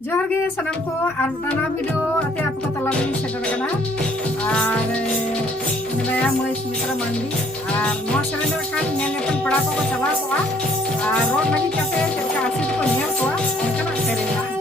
जोहार गे सनम को आर दाना वीडियो अते आपको तला में सेटर करना और मेरा मैं सुमित्रा मंडी और नौ सेवन खान नेल पड़ा को चला को और रोड लगी कते चलका आसी को नेल को उनका सेरेना